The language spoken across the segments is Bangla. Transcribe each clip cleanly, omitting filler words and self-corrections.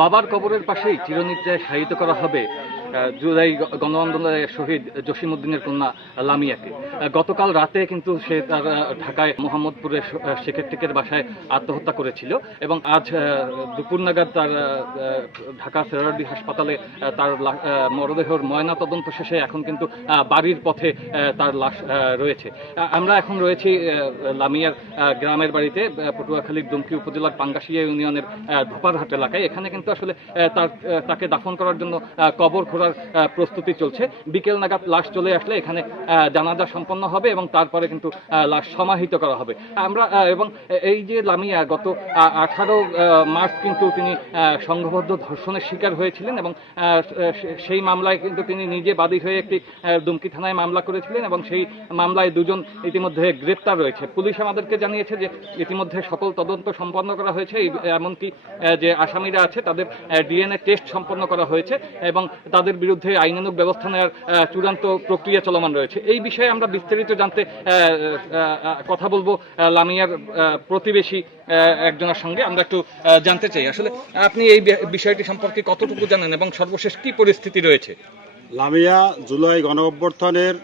বাবার কবরের পাশেই চিরনিদ্রায় শায়িত করা হবে জুলাই গণ আন্দোলনের শহীদ জসিমউদ্দিনের কন্যা লামিয়াকে। গতকাল রাতে কিন্তু সে তার ঢাকায় মোহাম্মদপুরের সেক্রেটারিকের বাসায় আত্মহত্যা করেছিল এবং আজ দুপুর নাগাদ তার ঢাকা সেরারডি হাসপাতালে তার মরদেহের ময়না তদন্ত শেষে এখন কিন্তু বাড়ির পথে তার লাশ রয়েছে। আমরা এখন রয়েছি লামিয়ার গ্রামের বাড়িতে, পটুয়াখালীর দুমকি উপজেলার পাঙ্গাশিয়া ইউনিয়নের ধোপারহাট এলাকায়। এখানে কিন্তু আসলে তাকে দাফন করার জন্য কবর খোঁড়ার প্রস্তুতি চলছে। বিকেল নাগাদ লাশ চলে আসলে এখানে জানাজা সম্পন্ন হবে এবং তারপরে কিন্তু লাশ সমাহিত করা হবে। আমরা এবং এই যে লামিয়া গত 18 মার্চ কিন্তু তিনি সংঘবদ্ধ ধর্ষণের শিকার হয়েছিলেন এবং সেই মামলায় কিন্তু তিনি নিজে বাদী হয়ে একটি দুমকি থানায় মামলা করেছিলেন এবং সেই মামলায় দুজন ইতিমধ্যে গ্রেপ্তার রয়েছে। পুলিশ আমাদেরকে জানিয়েছে যে ইতিমধ্যে সকল তদন্ত সম্পন্ন করা হয়েছে, এমনকি যে আসামিরা আছে তাদের ডিএনএ টেস্ট সম্পন্ন করা হয়েছে এবং তাদের বিরুদ্ধে আইনানুগ ব্যবস্থা নেওয়ার চূড়ান্ত প্রক্রিয়া চলমান রয়েছে। এই বিষয়ে আমরা বিস্তারিত জানতে কথা বলবো লামিয়ার প্রতিবেশী একজনের সঙ্গে। আমরা একটু জানতে চাই আসলে আপনি এই বিষয়টি সম্পর্কে কতটুকু জানেন এবং সর্বশেষ কি পরিস্থিতি রয়েছে? লামিয়া জুলাই গণ অভ্যুত্থানের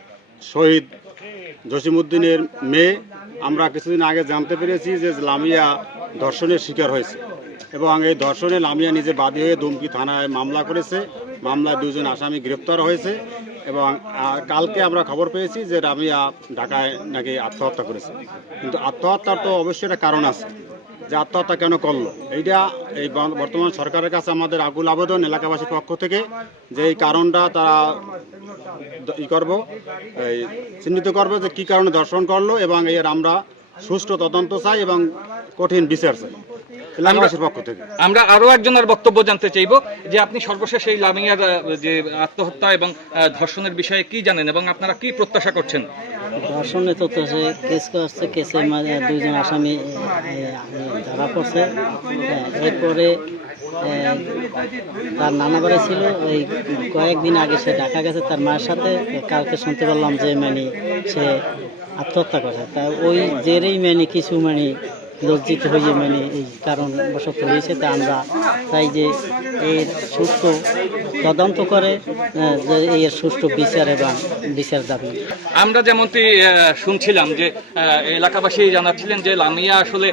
শহীদ জসিমউদ্দিনের মেয়ে। আমরা কিছুদিন আগে জানতে পেরেছি যে লামিয়া ধর্ষণের শিকার হয়েছে এবং এই ধর্ষণে লামিয়া নিজে বাদী হয়ে দুমকি থানায় মামলা করেছে। মামলায় 2 জন আসামি গ্রেপ্তার হয়েছে এবং কালকে আমরা খবর পেয়েছি যে লামিয়া ঢাকায় নাকি আত্মহত্যা করেছে। কিন্তু আত্মহত্যার তো অবশ্যই একটা কারণ আছে, যে আত্মহত্যা কেন করলো। এইটা এই বর্তমান সরকারের কাছে আমাদের আকুল আবেদন এলাকাবাসীর পক্ষ থেকে, যে এই কারণটা তারা চিহ্নিত করবে যে কী কারণে ধর্ষণ করলো এবং এর আমরা সুষ্ঠু তদন্ত চাই এবং কঠিন বিচার চাই এলাকাবাসীর পক্ষ থেকে। আমরা আরো একজনের বক্তব্য জানতে চাইবো যে আপনি সর্বশেষ এই লামিয়ার যে আত্মহত্যা এবং ধর্ষণের বিষয়ে কি জানেন এবং আপনারা কি প্রত্যাশা করছেন? ধর্ষণে তো কেস করছে, কেসে 2 জন আসামি ধরা পড়ছে। এরপরে তার নানা বাড়ি ছিল, ওই কয়েকদিন আগে সে ঢাকা গেছে তার মায়ের সাথে। কালকে শুনতে পারলাম যে সে আত্মহত্যা করে। তা ওই জেরেই কিছু লজ্জিত হয়ে এই কারণ বশত হয়েছে। তা আমরা চাই যে এর সুষ্ঠু তদন্ত করে এর সুষ্ঠু বিচার এবং বিচার দাবি। আমরা যেমনটি শুনছিলাম যে এলাকাবাসী জানাচ্ছিলেন যে লামিয়া আসলে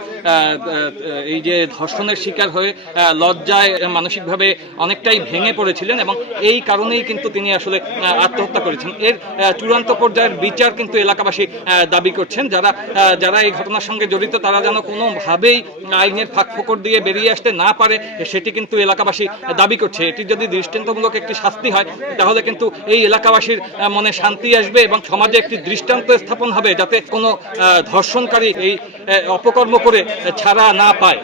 এই যে ধর্ষণের শিকার হয়ে লজ্জায় মানসিকভাবে অনেকটাই ভেঙে পড়েছিলেন এবং এই কারণেই কিন্তু তিনি আসলে আত্মহত্যা করেছেন। এর চূড়ান্ত পর্যায়ের বিচার কিন্তু এলাকাবাসী দাবি করছেন। যারা এই ঘটনার সঙ্গে জড়িত তারা যেন কোনোভাবেই আইনের ফাঁকফোকর দিয়ে বেরিয়ে আসতে না পারে, সেটি কিন্তু এলাকাবাসী দাবি করছে। এটি যদি দৃষ্টান্তমূলক একটি শাস্তি হয় তাহলে কিন্তু এই এলাকাবাসীর মনে শান্তি আসবে এবং সমাজে একটি দৃষ্টান্ত স্থাপন হবে যাতে কোনো ধর্ষণকারী এই অপকর্ম করে ছাড়া না পায়।